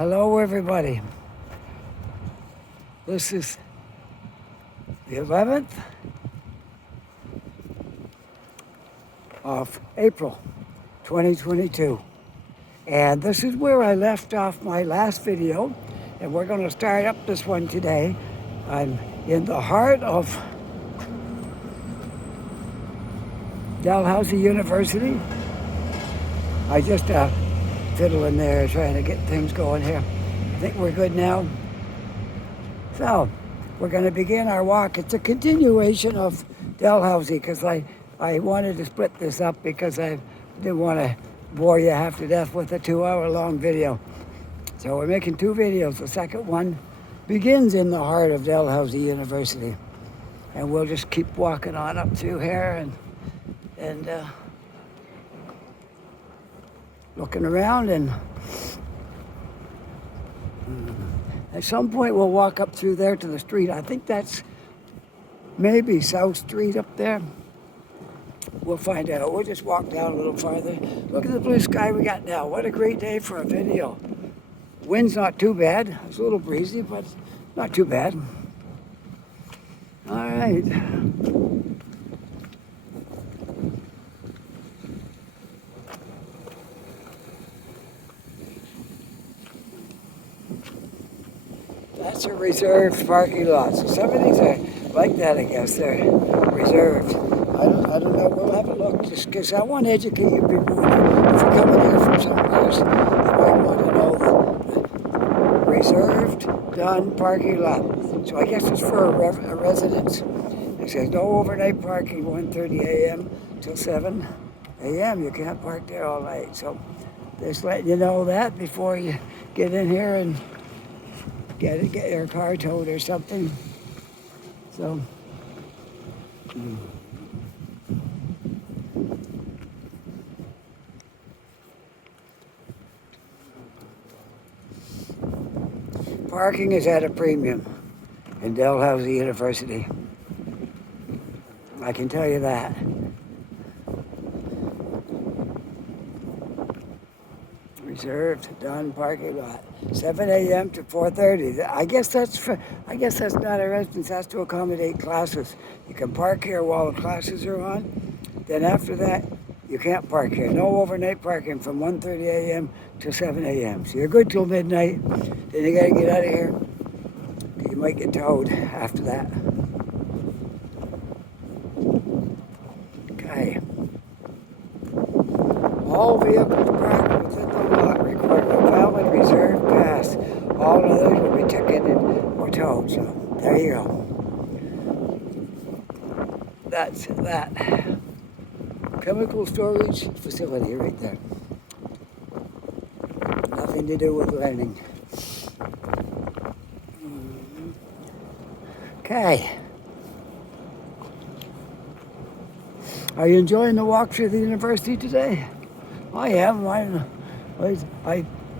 Hello, everybody. This is the 11th of April, 2022. And this is where I left off my last video. And we're going to start up this one today. I'm in the heart of Dalhousie University. I just fiddling there trying to get things going here. I think we're good now. So we're going to begin our walk. It's a continuation of Dalhousie because I wanted to split this up because I didn't want to bore you half to death with a 2-hour-long video. So we're making 2 videos. The second one begins in the heart of Dalhousie University. And we'll just keep walking on up through here and looking around, and at some point we'll walk up through there to the street. I think that's maybe South Street up there. We'll find out. We'll just walk down a little farther. Look at the blue sky we got now. What a great day for a video. Wind's not too bad. It's a little breezy, but not too bad. All right. That's a reserved parking lot. So some of these are like that, I guess. They're reserved. I don't know. We'll have a look just because I want to educate you people. If you're coming here from somewhere else, you might want to know the reserved done parking lot. So I guess it's for a residence. It says no overnight parking, 1:30 a.m. till 7 a.m. You can't park there all night. So just letting you know that before you get in here and get your car towed or something. So, parking is at a premium in Dalhousie University. I can tell you that. Reserved, done parking lot, 7 a.m. to 4:30. I guess that's not a residence. That's to accommodate classes. You can park here while the classes are on. Then after that, you can't park here. No overnight parking from 1:30 a.m. to 7 a.m. So you're good till midnight. Then you gotta get out of here. You might get towed after that. Okay. All vehicles parked within the lot require a valid reserve pass. All others will be ticketed or towed. So there you go. That's that. Chemical storage facility right there. Nothing to do with learning. Okay. Are you enjoying the walk through the university today? I am. I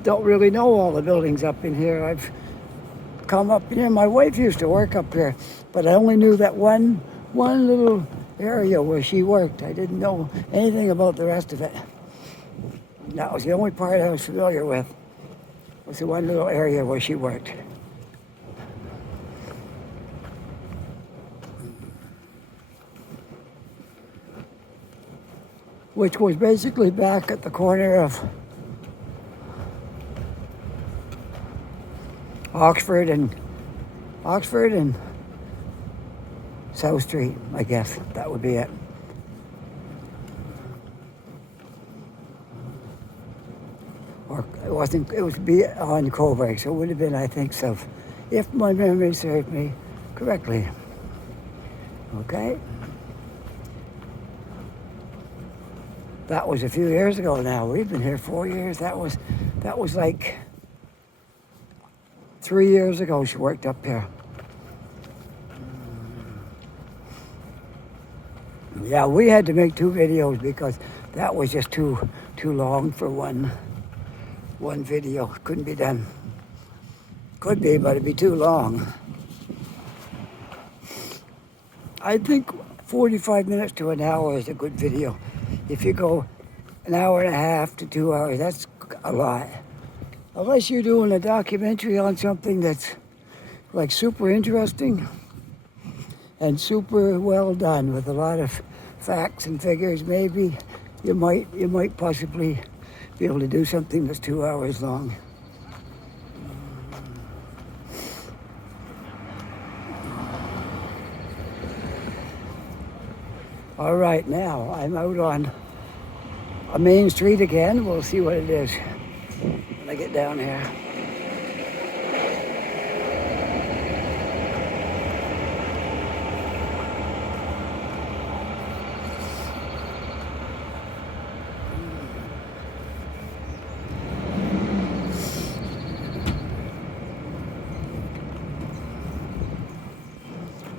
don't really know all the buildings up in here. I've come up here. My wife used to work up here, but I only knew that one little area where she worked. I didn't know anything about the rest of it. That was the only part I was familiar with. Was the one little area where she worked. Which was basically back at the corner of Oxford and South Street, I guess. That would be it. Or it wasn't, it was beyond Coburg, so it would have been, I think, South, if my memory served me correctly. Okay? That was a few years ago now. We've been here 4 years. That was like 3 years ago she worked up here. Yeah, we had to make 2 videos because that was just too long for one video. Couldn't be done. Could be, but it'd be too long. I think 45 minutes to an hour is a good video. If you go an hour and a half to 2 hours, that's a lot. Unless you're doing a documentary on something that's like super interesting and super well done with a lot of facts and figures, maybe you might possibly be able to do something that's 2 hours long. All right, now I'm out on a main street again. We'll see what it is when I get down here.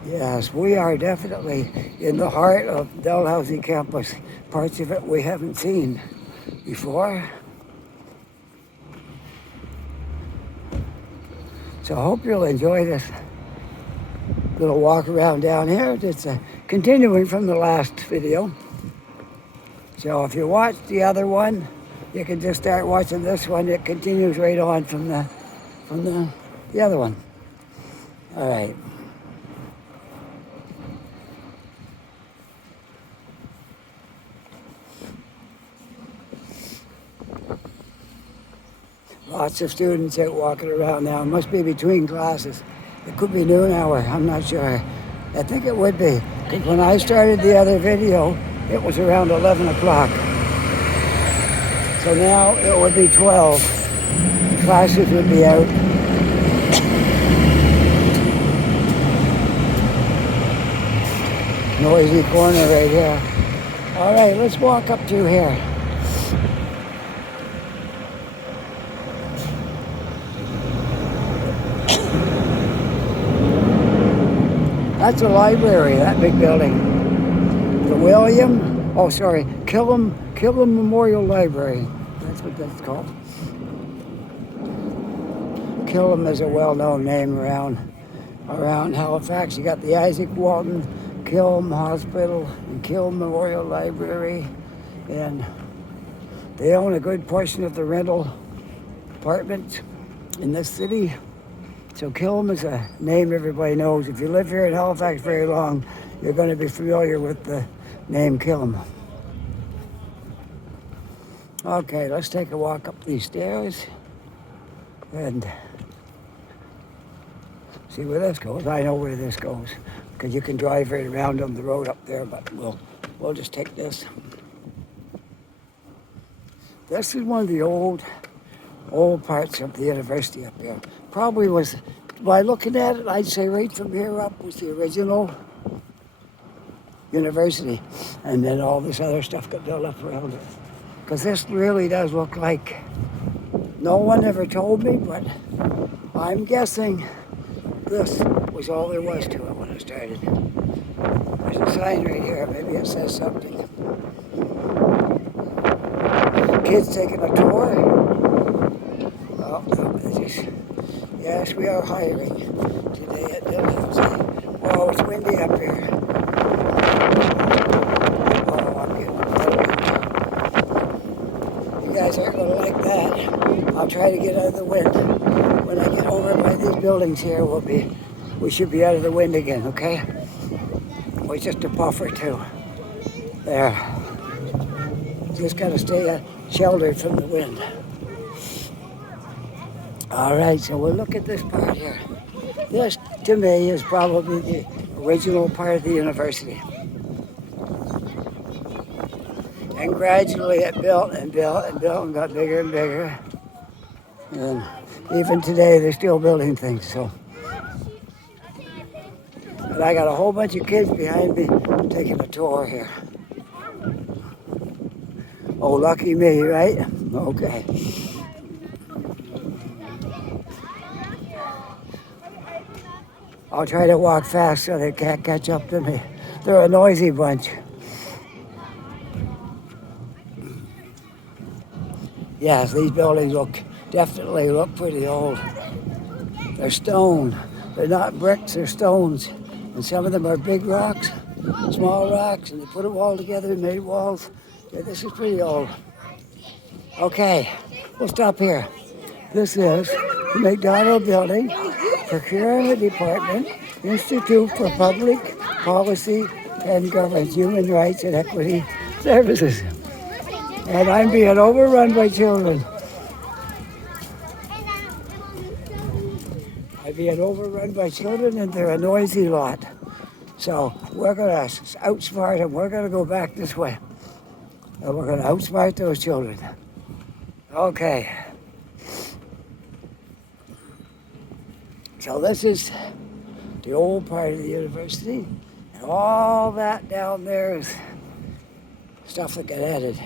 Yes, we are definitely in the heart of Dalhousie campus. Parts of it we haven't seen before. So I hope you'll enjoy this little walk around down here. It's continuing from the last video. So if you watched the other one, you can just start watching this one. It continues right on from the other one. All right. Lots of students out walking around now. It must be between classes. It could be noon hour. I'm not sure. I think it would be. Because when I started the other video, it was around 11 o'clock. So now it would be 12. Classes would be out. Noisy corner right here. All right, let's walk up through here. That's a library, that big building. The Killam Memorial Library. That's what that's called. Killam is a well-known name around Halifax. You got the Isaac Walton Killam Hospital and Killam Memorial Library, and they own a good portion of the rental apartments in this city. So Killam is a name everybody knows. If you live here in Halifax very long, you're going to be familiar with the name Killam. Okay, let's take a walk up these stairs and see where this goes. I know where this goes because you can drive right around on the road up there, but we'll just take this. This is one of the old parts of the university up here. Probably was, by looking at it, I'd say right from here up was the original university. And then all this other stuff got built up around it. Because this really does look like, no one ever told me, but I'm guessing this was all there was to it when I started. There's a sign right here, maybe it says something. Kids taking a tour. Yes, we are hiring today at Dalhousie. Oh, it's windy up here. Oh, I'm getting You guys aren't going to like that. I'll try to get out of the wind. When I get over by these buildings here, we should be out of the wind again, okay? Or just a puff or two. There. Just got to stay sheltered from the wind. All right, so we'll look at this part here. This, to me, is probably the original part of the university. And gradually it built and built and built and got bigger and bigger. And even today, they're still building things, so. But I got a whole bunch of kids behind me taking a tour here. Oh, lucky me, right? Okay. I'll try to walk fast so they can't catch up to me. They're a noisy bunch. Yes, these buildings definitely look pretty old. They're stone. They're not bricks, they're stones. And some of them are big rocks, small rocks, and they put them all together and made walls. Yeah, this is pretty old. Okay, we'll stop here. This is the McDonald Building, Procurement Department, Institute for Public Policy and Government, Human Rights and Equity Services. And I'm being overrun by children. I'm being overrun by children, and they're a noisy lot. So we're going to outsmart them. We're going to go back this way. And we're going to outsmart those children. Okay. So this is the old part of the university. And all that down there is stuff that got added.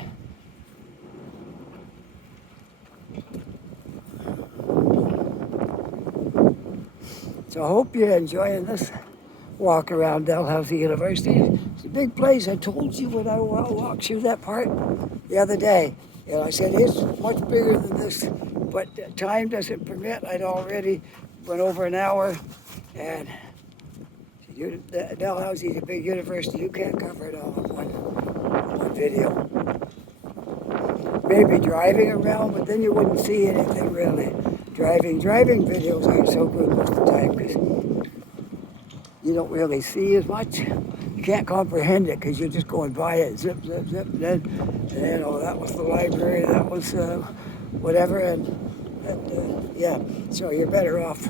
So I hope you're enjoying this walk around Dalhousie University. It's a big place. I told you when I walked through that part the other day. And I said, it's much bigger than this, but time doesn't permit. I'd already went over an hour, and Dalhousie is a big university. You can't cover it all in one video. Maybe driving around, but then you wouldn't see anything really. Driving videos aren't so good most of the time because you don't really see as much. You can't comprehend it because you're just going by it, zip, zip, zip, and then, that was the library, that was whatever, and yeah, so you're better off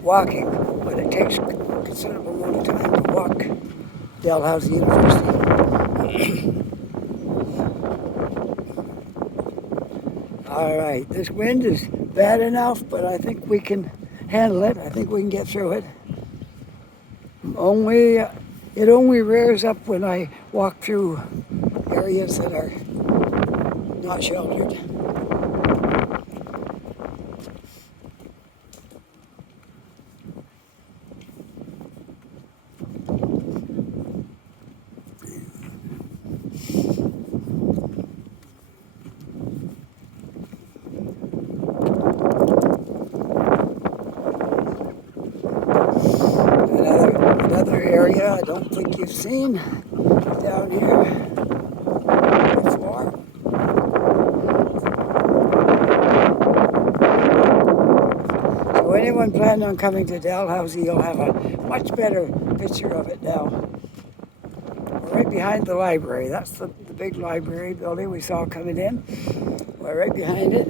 walking, but it takes a considerable amount of time to walk Dalhousie University. All right, this wind is bad enough, but I think we can handle it. I think we can get through it. It only rears up when I walk through areas that are not sheltered. Another area I don't think you've seen down here before. So anyone planning on coming to Dalhousie, you'll have a much better picture of it now. We're right behind the library. That's the big library building we saw coming in. We're right behind it.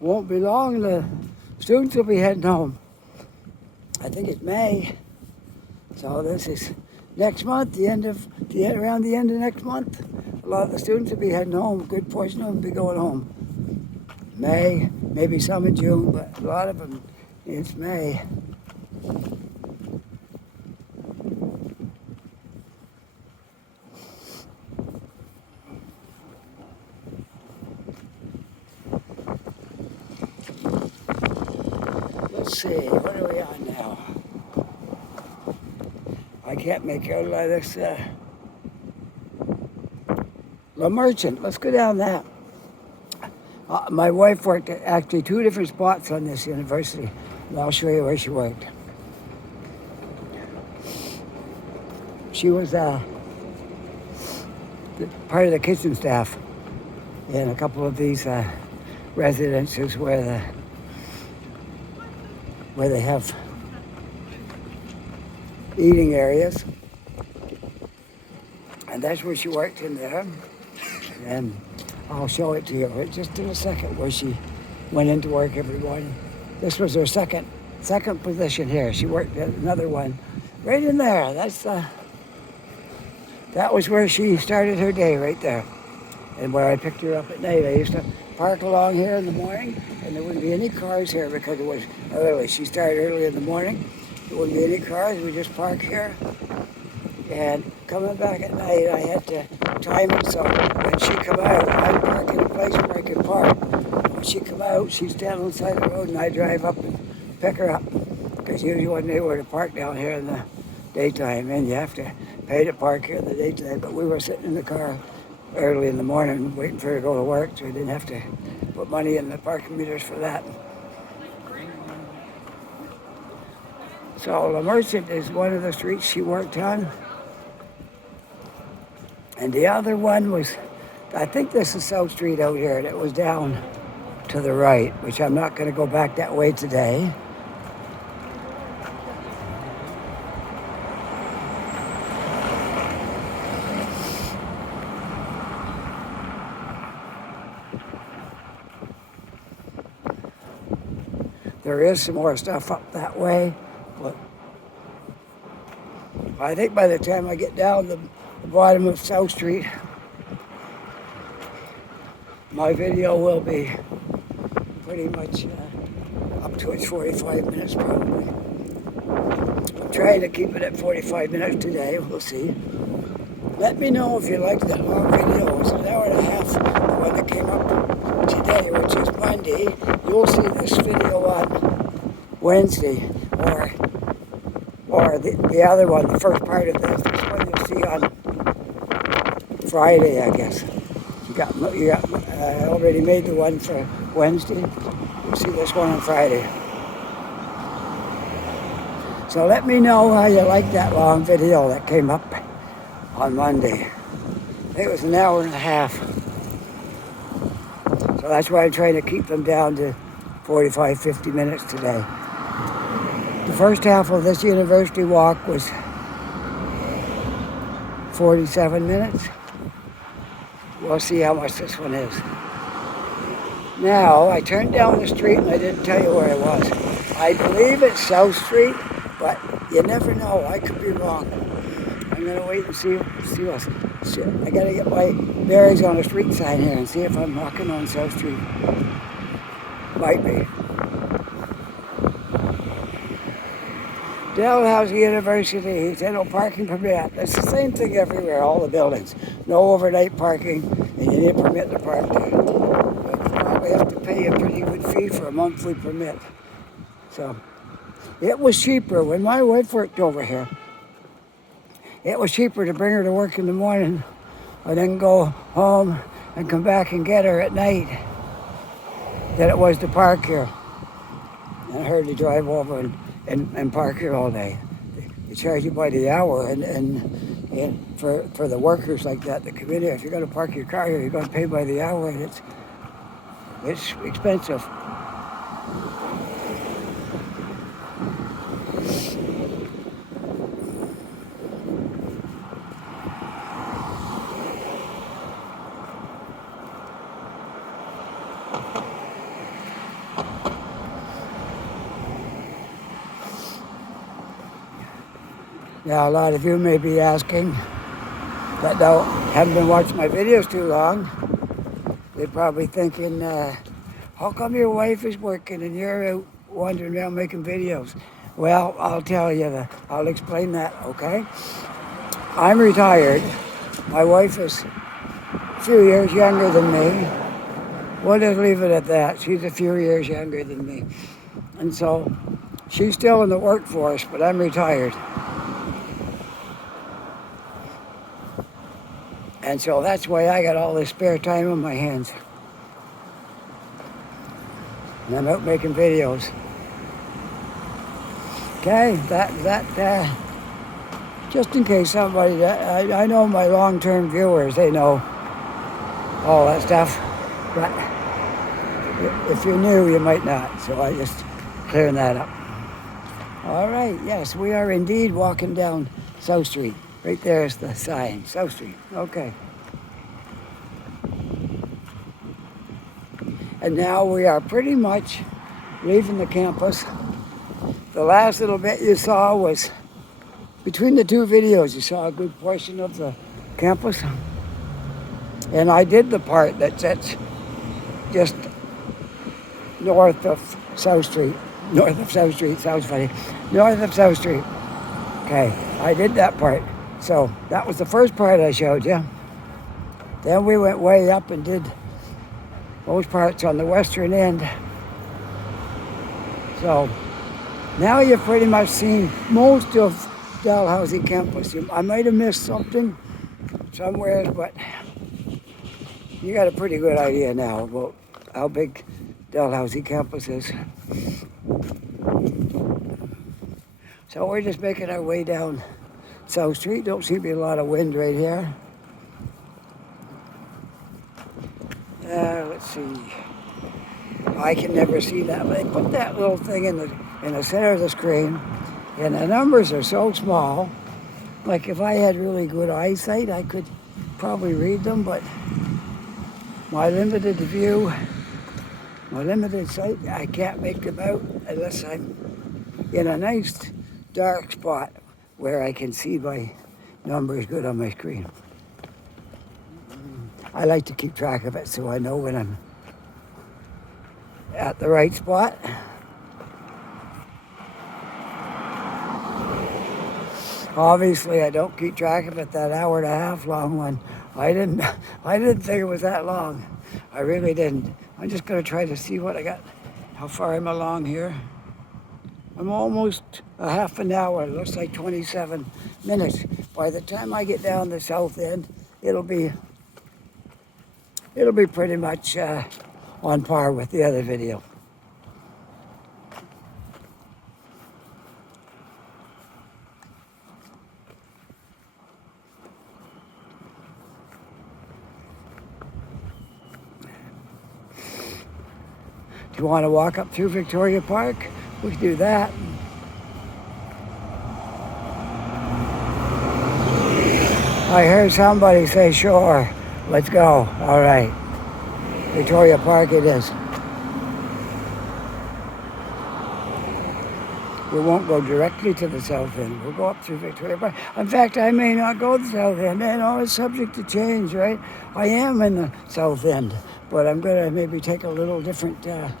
Won't be long, the students will be heading home. I think it's May. So this is next month, around the end of next month. A lot of the students will be heading home. A good portion of them will be going home. May, maybe some in June, but a lot of them, it's May. Let's see, what are we on now? I can't make out of this. La Merchant, let's go down that. My wife worked at actually 2 different spots on this university, and I'll show you where she worked. She was part of the kitchen staff in a couple of these residences where they have eating areas, and that's where she worked in there. And I'll show it to you just in a second where she went into work every morning. This was her second position here. She worked at another one right in there. That was where she started her day, right there, and where I picked her up at night. I used to park along here in the morning, and there wouldn't be any cars here because it was early. She started early in the morning. There wouldn't be any cars. We just park here. And coming back at night, I had to time it so when she come out, I'd park in a place where I could park. When she come out, she'd stand on the side of the road, and I'd drive up and pick her up. Because usually wasn't anywhere to park down here in the daytime, and you have to pay to park here in the daytime. But we were sitting in the car early in the morning waiting for her to go to work, so we didn't have to put money in the parking meters for that. So the Merchant is one of the streets she worked on. And the other one was, I think this is South Street out here, and it was down to the right, which I'm not going to go back that way today. There is some more stuff up that way, but I think by the time I get down the bottom of South Street, my video will be pretty much up to its 45 minutes probably. I'm trying to keep it at 45 minutes today, we'll see. Let me know if you liked that long video. It's an hour and a half, the one that came up today, which is Monday. You'll see this video on Wednesday, or the other one, the first part of this one you'll see on Friday, I guess. I already made the one for Wednesday. You'll see this one on Friday. So let me know how you like that long video that came up on Monday. I think it was an hour and a half. So that's why I'm trying to keep them down to 45, 50 minutes today. The first half of this university walk was 47 minutes. We'll see how much this one is. Now, I turned down the street and I didn't tell you where I was. I believe it's South Street, but you never know. I could be wrong. I'm going to wait and see what's... I got to get my bearings on a street sign here and see if I'm walking on South Street. Might be. Dalhousie University, no parking permit. It's the same thing everywhere, all the buildings. No overnight parking, and you need a permit to park there. But you probably have to pay a pretty good fee for a monthly permit. So, it was cheaper when my wife worked over here. It was cheaper to bring her to work in the morning and then go home and come back and get her at night than it was to park here. And her to drive over and park here all day. They charge you by the hour, and for the workers like that come in here, if you're going to park your car here, you're going to pay by the hour, and it's expensive. Now, a lot of you may be asking that haven't been watching my videos too long. They're probably thinking, how come your wife is working and you're out wandering around making videos? Well, I'll tell you, I'll explain that, okay? I'm retired. My wife is a few years younger than me. We'll just leave it at that. She's a few years younger than me. And so, she's still in the workforce, but I'm retired. And so that's why I got all this spare time on my hands. And I'm out making videos. Okay, just in case somebody, I know my long-term viewers, they know all that stuff. But if you're new, you might not. So I just clearing that up. All right, yes, we are indeed walking down South Street. Right there is the sign, South Street. Okay. And now we are pretty much leaving the campus. The last little bit you saw was, between the two videos, you saw a good portion of the campus. And I did the part that's just north of South Street. North of South Street, sounds funny. North of South Street. Okay, I did that part. So that was the first part I showed you. Then we went way up and did those parts on the western end. So now you've pretty much seen most of Dalhousie campus. I might have missed something somewhere, but you got a pretty good idea now about how big Dalhousie campus is. So we're just making our way down South Street. Don't seem to be a lot of wind right here. Let's see. I can never see that. They put that little thing in the center of the screen, and the numbers are so small. Like if I had really good eyesight, I could probably read them, but my limited view, my limited sight, I can't make them out unless I'm in a nice dark spot where I can see my numbers good on my screen. I like to keep track of it so I know when I'm at the right spot. Obviously, I don't keep track of it that hour and a half long one. I didn't think it was that long. I really didn't. I'm just going to try to see what I got, how far I'm along here. I'm almost a half an hour. It looks like 27 minutes. By the time I get down the south end, it'll be pretty much on par with the other video. Do you want to walk up through Victoria Park? We can do that. I heard somebody say, sure, let's go. All right. Victoria Park it is. We won't go directly to the south end. We'll go up through Victoria Park. In fact, I may not go to the south end. And all it's subject to change, right? I am in the south end, but I'm going to maybe take a little different turn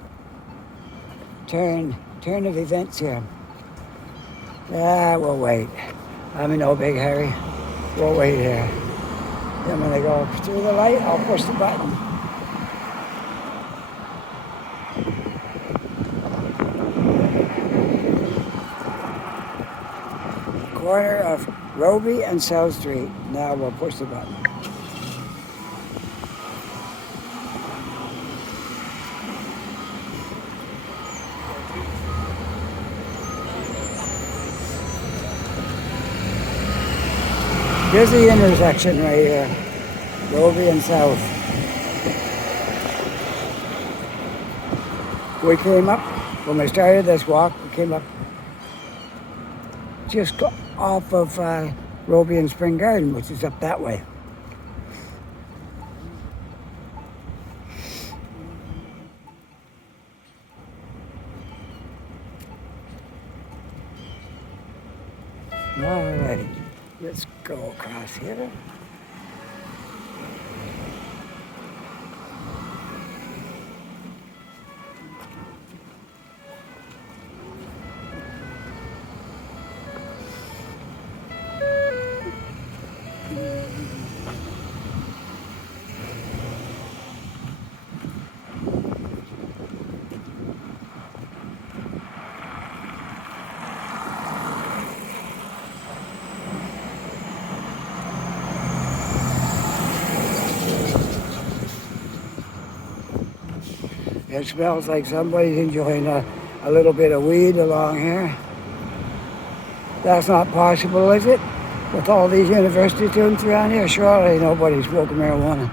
of events here. We'll wait. I'm in no big hurry. We'll wait here. Then when I go through the light, I'll push the button. Corner of Roby and South Street. Now we'll push the button. Busy intersection right here. Roby and South. We came up, when we started this walk, we came up just off of Roby and Spring Garden, which is up that way. All right, let's go across here. It smells like somebody's enjoying a little bit of weed along here. That's not possible, is it? With all these university students around here, surely nobody's smoking marijuana.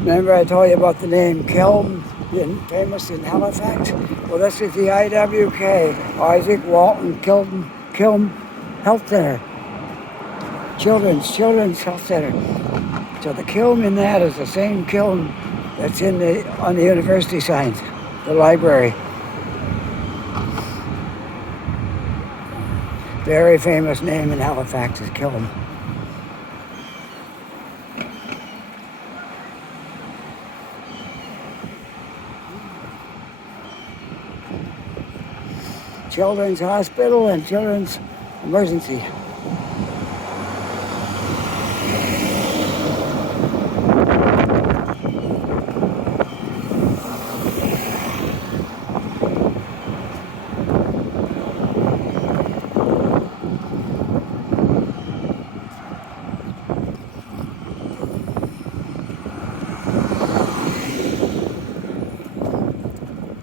Remember I told you about the name Kilm, famous in Halifax? Well, this is the IWK, Isaac Walton Kilm Health Center. Children's Health Center. So the kiln in that is the same kiln that's on the university signs, the library. Very famous name in Halifax is Kiln. Children's Hospital and Children's Emergency.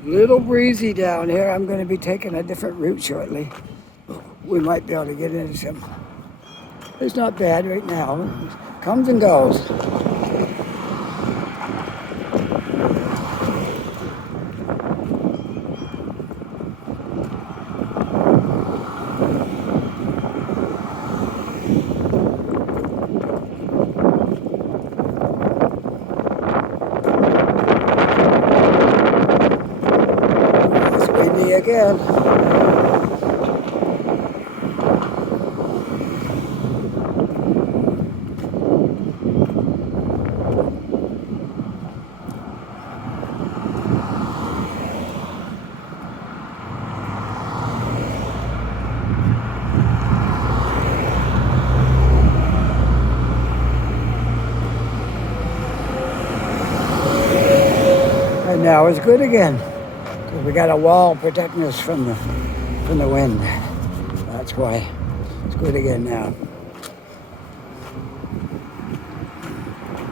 Little breezy down here. I'm going to be taking a different route shortly. We might be able to get into some. It's not bad right now. It comes and goes. It's windy again. And now it's good again. Because we got a wall protecting us from the wind. That's why it's good again now.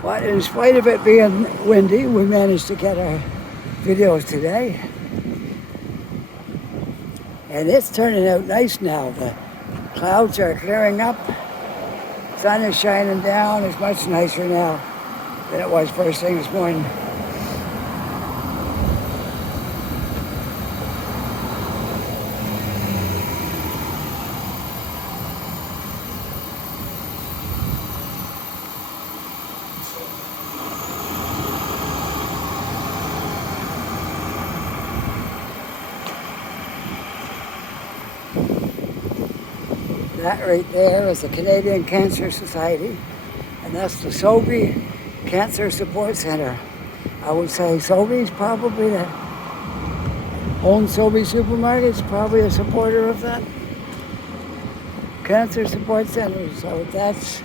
But in spite of it being windy, we managed to get our videos today. And it's turning out nice now. The clouds are clearing up. Sun is shining down. It's much nicer now than it was first thing this morning. That right there is the Canadian Cancer Society, and that's the Sobey Cancer Support Center. I would say Sobey's probably owns Sobey Supermarkets, probably a supporter of that Cancer Support Center. So that's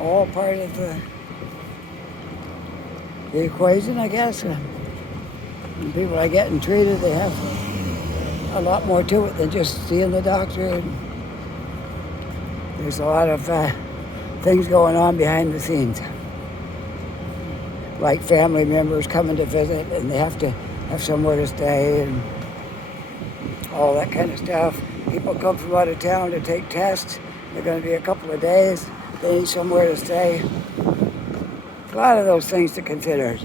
all part of the equation, I guess. When people are getting treated, they have a lot more to it than just seeing the doctor. There's a lot of things going on behind the scenes, like family members coming to visit and they have to have somewhere to stay and all that kind of stuff. People come from out of town to take tests. They're going to be a couple of days. They need somewhere to stay. A lot of those things to consider.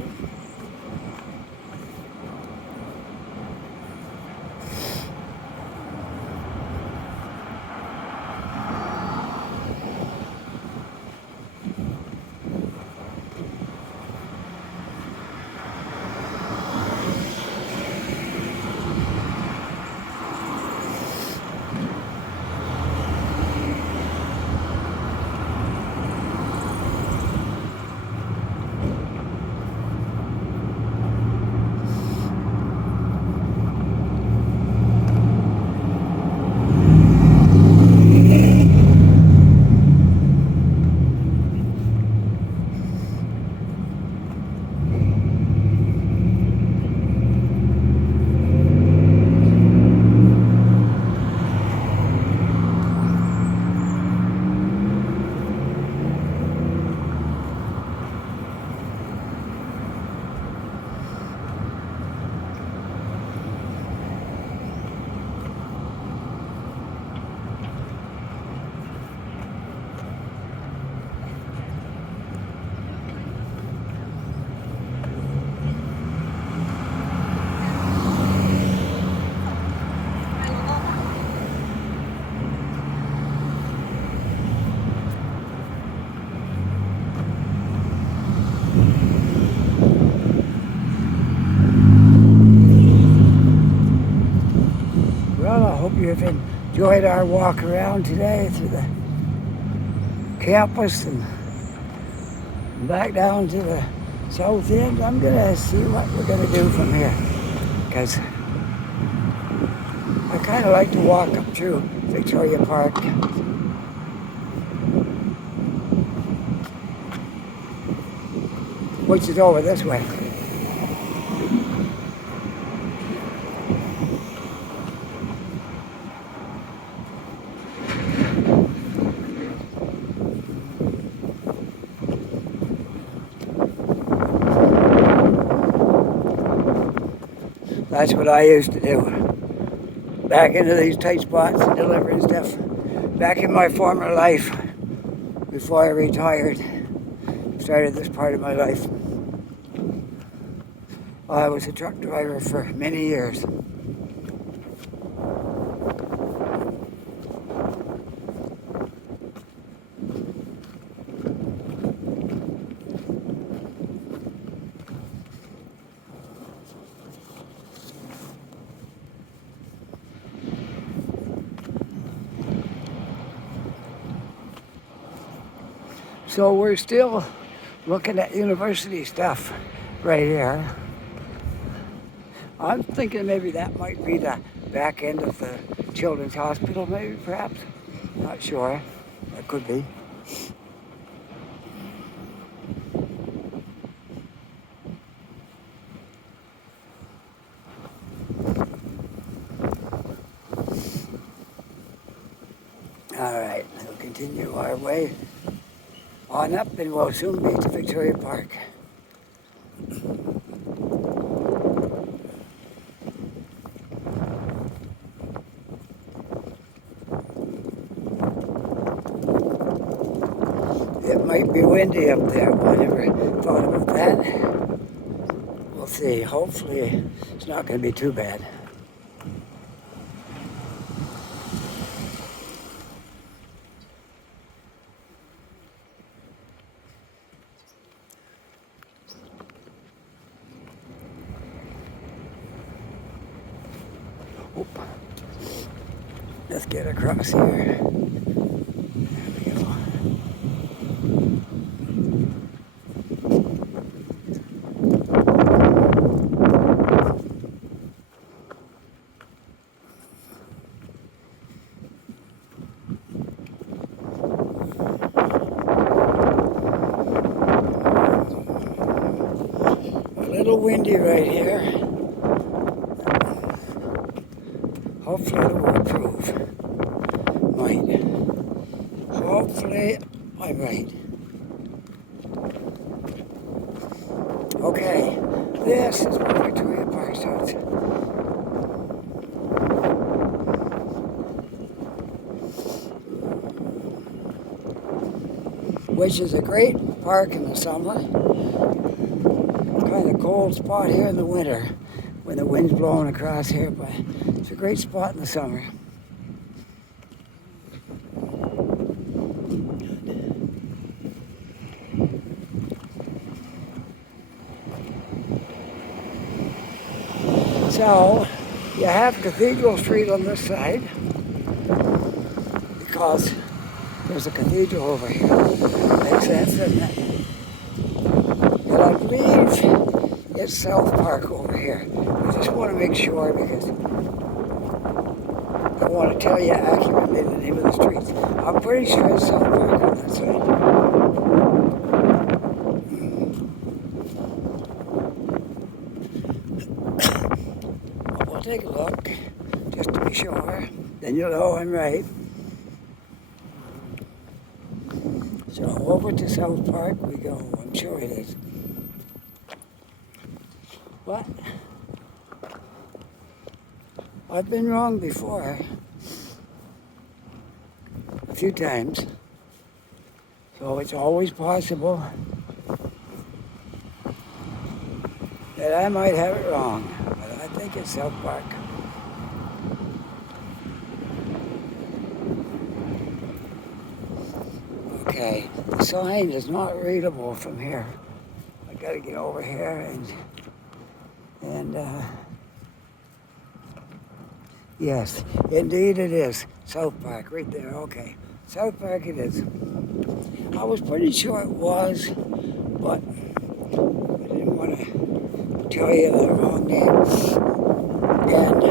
You've enjoyed our walk around today through the campus and back down to the south end. I'm going to see what we're going to do from here, because kind of like to walk up through Victoria Park. Which is over this way. That's what I used to do. Back into these tight spots and delivering stuff. Back in my former life, before I retired, started this part of my life. I was a truck driver for many years. So we're still looking at university stuff right here. I'm thinking maybe that might be the back end of the children's hospital, maybe, perhaps. Not sure. That could be. All right, we'll continue our way on up and we'll soon be to Victoria Park. It might be windy up there. I never thought about that. We'll see. Hopefully it's not going to be too bad. Oop. Let's get across here. A little windy right here. Hopefully it will improve. Might. Hopefully I'm right. Okay, this is where Victoria Park starts. Which is a great park in the summer. Kind of cold spot here in the winter when the wind's blowing across here, but it's a great spot in the summer. So you have Cathedral Street on this side because there's a cathedral over here. Makes sense, doesn't it? And I believe it's South Park over here. I just want to make sure because I want to tell you accurately the name of the streets. I'm pretty sure it's South Park on that side. We'll take a look just to be sure. Then you'll know I'm right. So over to South Park we go. I'm sure it is. But I've been wrong before, a few times, so it's always possible that I might have it wrong, but I think it's South Park. Okay, the sign is not readable from here. I gotta get over here and yes, indeed it is. South Park, right there, okay. South Park it is. I was pretty sure it was, but I didn't want to tell you the wrong name. And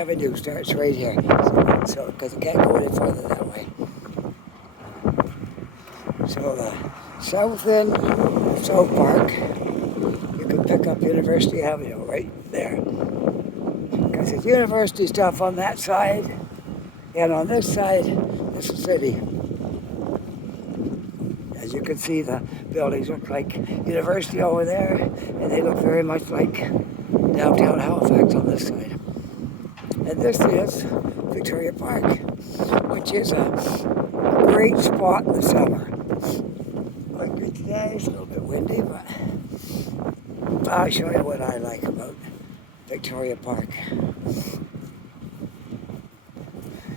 Avenue starts right here. So, because it can't go any further that way. So the south end of South Park, you can pick up University Avenue right there. Because it's university stuff on that side, and on this side, it's the city. As you can see, the buildings look like university over there, and they look very much like downtown Halifax on this side. And this is Victoria Park, which is a great spot in the summer. Like today, it's a little bit windy, but I'll show you what I like about Victoria Park.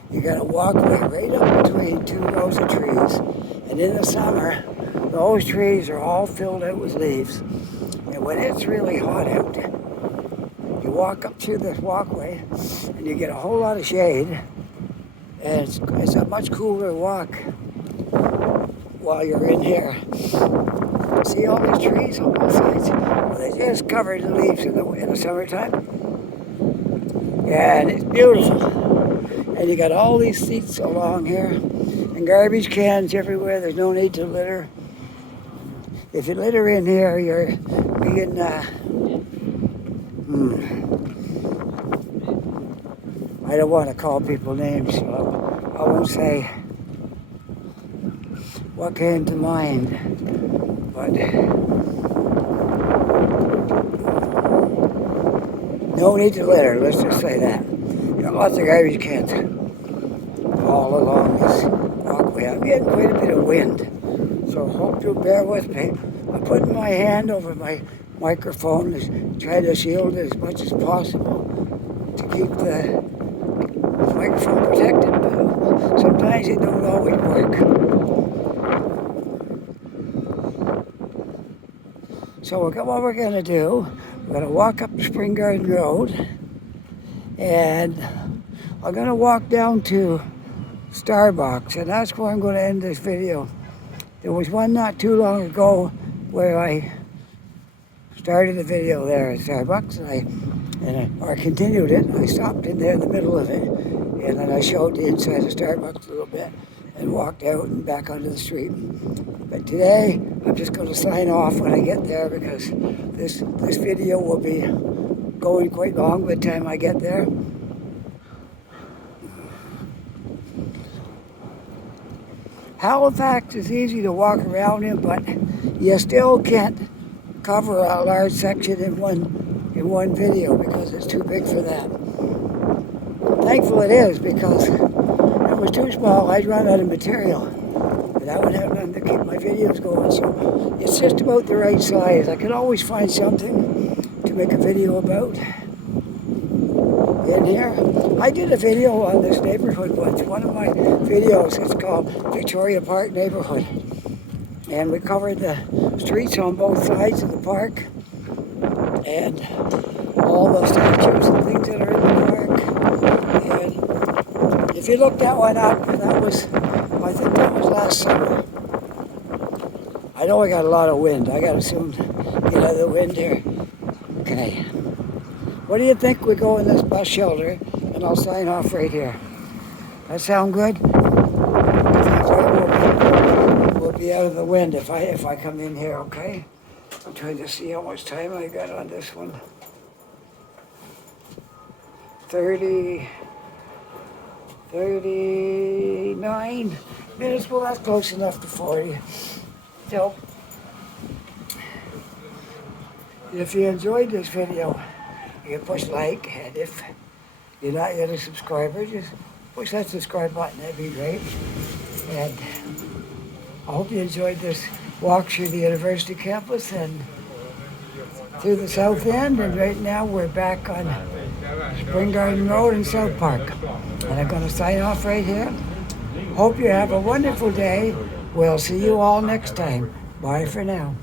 You got a walkway right up between two rows of trees, and in the summer, those trees are all filled out with leaves. And when it's really hot out, you walk up through this walkway, and you get a whole lot of shade, and it's a much cooler walk while you're in here. See all these trees on both sides? Well, they're just covered in leaves in the summertime. And it's beautiful. And you got all these seats along here, and garbage cans everywhere. There's no need to litter. If you litter in here, you're being, I don't want to call people names, so I won't say what came to mind, but no need to litter, let's just say that. You got lots of garbage cans all along this walkway. I'm getting quite a bit of wind, so hope you'll bear with me. I'm putting my hand over my microphone, trying to shield it as much as possible to keep the microphone protected, but sometimes it don't always work. So what we're going to do, we're going to walk up Spring Garden Road, and I'm going to walk down to Starbucks, and that's where I'm going to end this video. There was one not too long ago where I started the video there at Starbucks, and I continued it. I stopped in there in the middle of it, and then I showed the inside of Starbucks a little bit and walked out and back onto the street. But today, I'm just going to sign off when I get there, because this video will be going quite long by the time I get there. Halifax is easy to walk around in, but you still can't cover a large section in one video because it's too big for that. Thankful it is, because if it was too small, I'd run out of material, and I would have nothing to keep my videos going. So it's just about the right size. I can always find something to make a video about in here. I did a video on this neighborhood once. One of my videos, it's called Victoria Park Neighborhood. And we covered the streets on both sides of the park, and all the statues and things that are in the park. And if you look that one up, I think that was last summer. I know I got a lot of wind. I got to soon get out of the wind here. Okay. What do you think we go in this bus shelter, and I'll sign off right here. That sound good? We'll be out of the wind if I come in here, okay? I'm trying to see how much time I got on this one. 39 minutes. Well, that's close enough to 40. So, if you enjoyed this video, you can push like, and if you're not yet a subscriber, just push that subscribe button. That'd be great. And I hope you enjoyed this walk through the university campus and through the south end. And right now we're back on Spring Garden Road in South Park. And I'm going to sign off right here. Hope you have a wonderful day. We'll see you all next time. Bye for now.